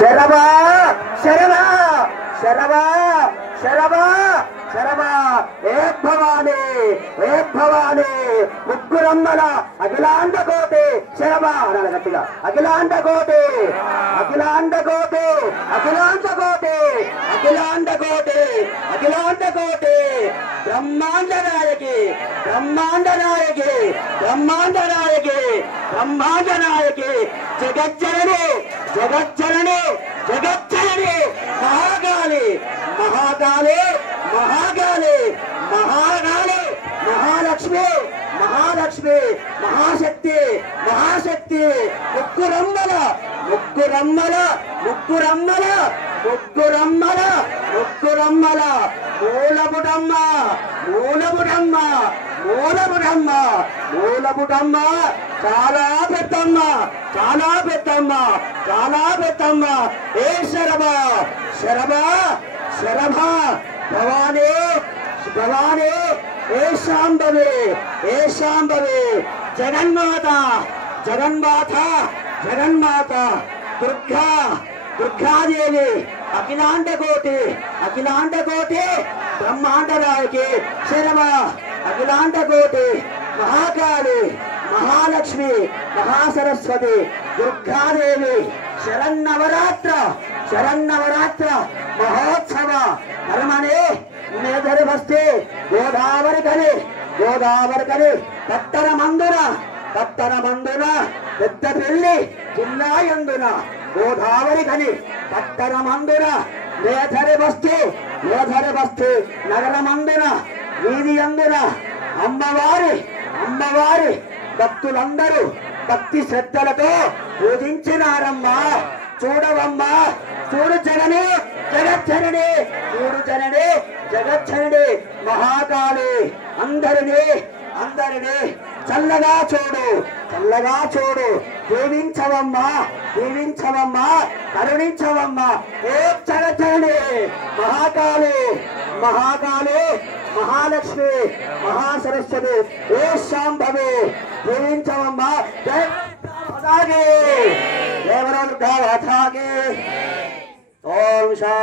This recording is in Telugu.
శరభా శరభా శరభా శరభా శరభా ఏ భవాని ముగ్గురమ్మల అఖిలాండ కోటి శరభా అనాలి గట్టిగా అఖిలాండ కోటి అఖిలాండ కోటి అఖిలాండ కోటి అఖిలాండ కోటి అఖిలాండ కోటి బ్రహ్మాండ నాయకి బ్రహ్మాండ నాయకి బ్రహ్మాండ నాయకి బ్రహ్మాండ నాయకి జగజ్జనని జగజ్జనని జగజ్జనని మహాకాళి మహాకాళి మహాకాళి మహాకాళి మహాలక్ష్మి మహాలక్ష్మి మహాశక్తి మహాశక్తి ముగ్గురమ్మల ముగ్గురమ్మల ముగ్గురమ్మల ముగ్గురమ్మల ముగ్గురమ్మల మూలపుటమ్మ మూలపుటమ్మ మూలపుటమ్మ మూలపుటమ్మ చాలా పెద్దమ్మ చాలా పెద్దమ్మ చాలా పెద్దమ్మ ఏ శరభా శరభా శరభా భవానీ భవానీ ఏ శాంభవి ఏ శాంభవి జగన్మాత జగన్మాత జగన్మాత దుర్గా దుర్గాదేవి అఖిలాండ కోటి బ్రహ్మాండ నాయకి శరభ అఖిలాండ కోటి మహాకాళి మహాలక్ష్మి మహాసరస్వతి దుర్గాదేవి శరన్నవరాత్ర మహోత్సవ ధర్మనే మేధరి బస్తే గోదావరి కలి పట్టణ మందున పెద్దపల్లి జిల్లా యందున గోదావరి కలి పట్టణ మందున మేధరి బస్తే నగర మందున వీధి అందున అమ్మవారి భక్తులందరూ భక్తి శ్రద్ధలతో పూజించినారమ్మా చూడవమ్మా చూడు జగని జగజ్జనని చూడు జనని జగజ్జనని మహాకాళి అందరినీ చల్లగా చూడు దీవించవమ్మా కరుణించవమ్మా ఏ జగజ్జనని మహాకాళి మహాలక్ష్మి మహాసరస్వతి ఏ శాంభవి దీవించవమ్మా దేవరాలు ఓం శా